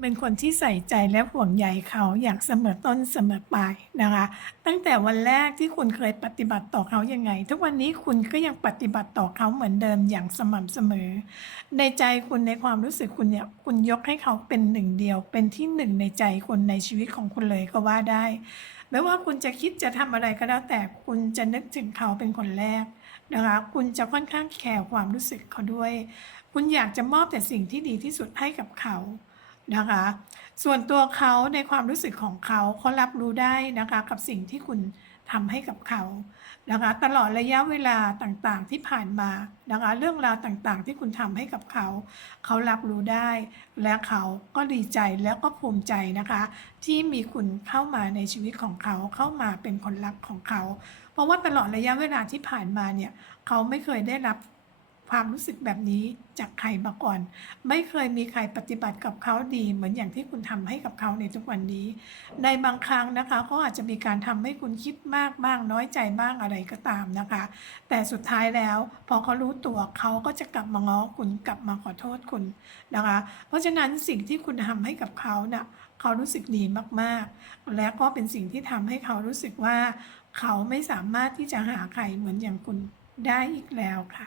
เป็นคนที่ใส่ใจและห่วงใยเขาอย่างเสมอต้นเสมอปลายนะคะ ตั้งแต่วันแรกที่คุณเคยปฏิบัติต่อเขายังไง ทุกวันนี้คุณก็ยังปฏิบัติต่อเขาเหมือนเดิมอย่างสม่ำเสมอ ในใจคุณในความรู้สึกคุณเนี่ยคุณยกให้เขาเป็นหนึ่งเดียว เป็นที่หนึ่งในใจคุณในชีวิตของคุณเลยก็ว่าได้ไม่ว่าคุณจะคิดจะทำอะไรก็แล้วแต่คุณจะนึกถึงเขาเป็นคนแรกนะคะ คุณจะค่อนข้างแคร์ความรู้สึกเขาด้วย คุณอยากจะมอบแต่สิ่งที่ดีที่สุดให้กับเขา นะคะ ส่วนตัวเขาในความรู้สึกของเขาเขารับรู้ได้นะคะ กับสิ่งที่คุณทำให้กับเขานะคะ ตลอดระยะเวลาต่างๆที่ผ่านมานะคะ เรื่องราวต่างๆที่คุณทำให้กับเขา เขารับรู้ได้ และเขาก็ดีใจแล้วก็ภูมิใจนะคะ ที่มีคุณเข้ามาในชีวิตของเขาเข้ามาเป็นคนรักของเขา เพราะว่าตลอดระยะเวลาที่ผ่านมาเนี่ย เขาไม่เคยได้รับ ความรู้สึกแบบนี้จากใครมาก่อน ไม่เคยมีใครปฏิบัติกับเขาดีเหมือนอย่างที่คุณทำให้กับเขาในทุกวันนี้ ในบางครั้งนะคะเขาอาจจะมีการทำให้คุณคิดมากบ้างน้อยใจบ้างอะไรก็ตามนะคะ แต่สุดท้ายแล้ว พอเขารู้ตัวเขาก็จะกลับมาง้อคุณกลับมาขอโทษคุณนะคะ เพราะฉะนั้นสิ่งที่คุณทำให้กับเขาน่ะเขารู้สึกดีมากๆ และก็เป็นสิ่งที่ทำให้เขารู้สึกว่า เขาไม่สามารถที่จะหาใครเหมือนอย่างคุณได้อีกแล้วค่ะ